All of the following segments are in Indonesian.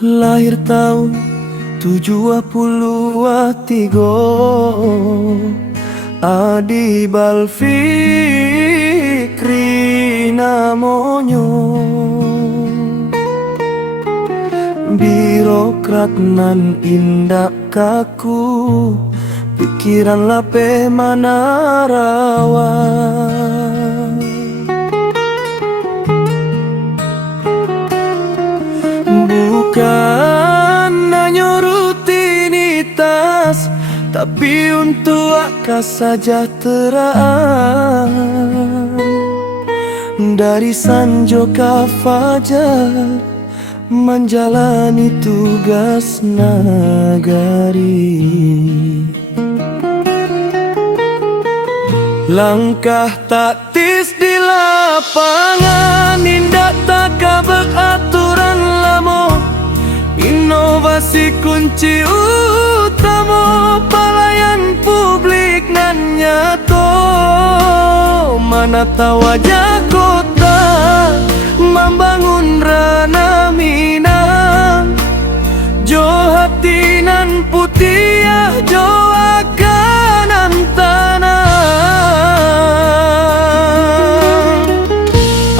Lahir tahun 73, Adi Balfikri namonyo. Birokrat nan indak kaku, pikiran lape manarawa. Bukan hanya rutinitas, tapi untuk kesejahteraan. Dari Sanjo ke Fajar, menjalani tugas nagari. Langkah taktis di lapangan, indah tak beraturan lama. Inovasi kunci utama, pelayan publik nan nyato. Menata wajah kota, membangun Rana Minang. Jo hati nan putih, jo akanan tanah.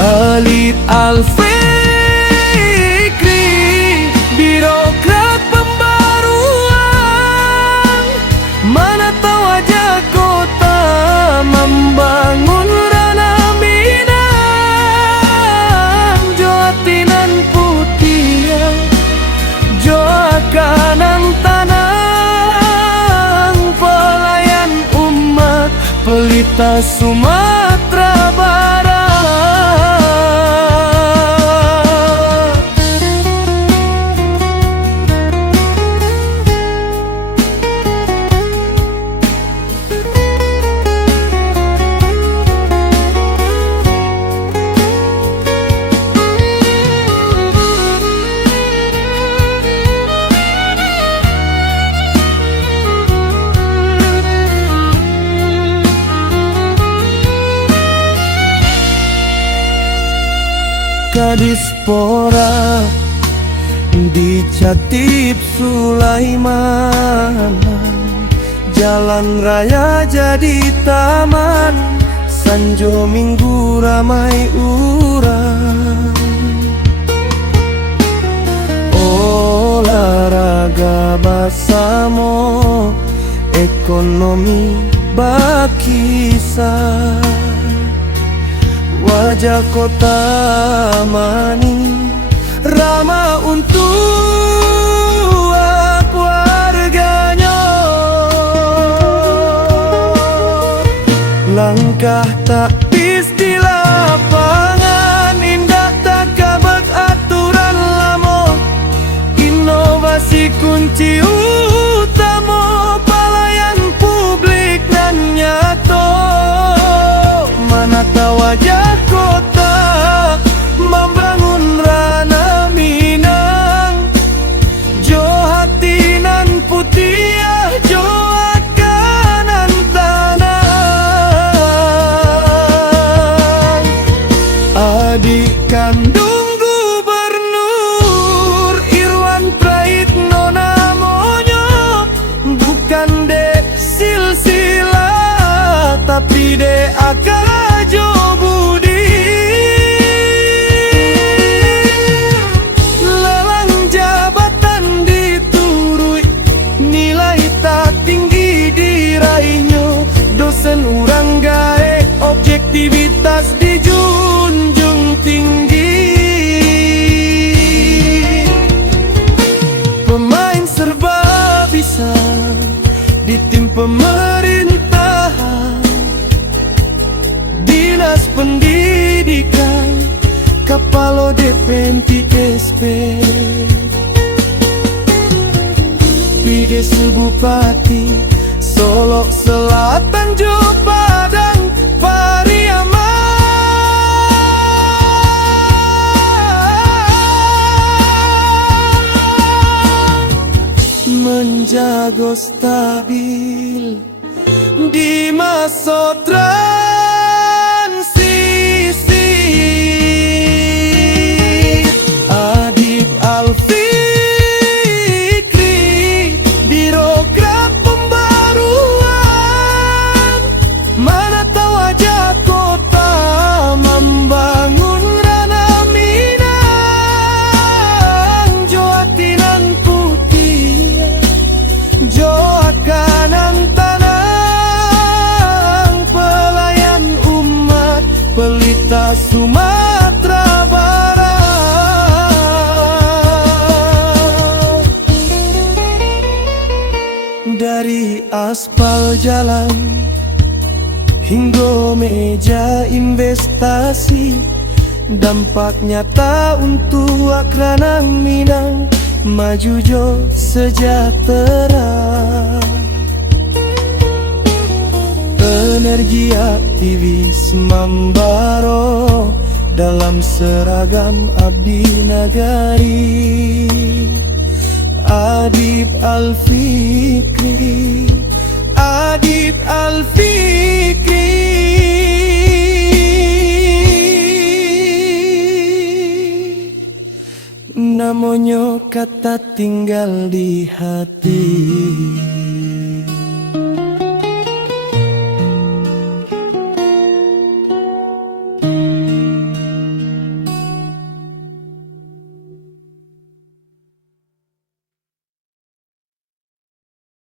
Alif Al-Fikri, birokrat pembaruan. Menata wajah kota, membangun Rana Minang. Jo hati nan putih, jo akanan tanah. Pelayan umat pelita Sumatera Barat. Kadispora di Catip Sulaiman, jalan raya jadi taman. Sanjo Minggu ramai urang, olahraga bersama, ekonomi bakisah. Wajah kota manis, ramah untuk warganya. Langkah taktis di lapangan, indah tak kabak aturan lama. Inovasi kunci utama, pelayan publik nan nyato. Menata wajah kota, membangun Rana Minang. Jo hati nan putih, jo akanan tanah. Adik kandung Gubernur Irwan Praitno namonyo. Bukan dek silsilah, tapi dek akal Budi. Lelang jabatan diturui, nilai tak tinggi diraihnya. Dosen urang gae, objektivitas dijunjung tinggi. Pemain serba bisa di tim pemerintahan, Dinas Pendidikan, Kepala DPMTSP, PDS Bupati, Solok Selatan, Jo Padang, Pariaman. Menjaga stabil di masa transisi. Adib Alfi aspal jalan hingga meja investasi, dampak nyata untuk akranan Minang maju jo sejahtera. Energi aktivis membaro dalam seragam abdi nagari. Adib Al-Fikri, Adib Al-Fikri. Namanya kata tinggal di hati.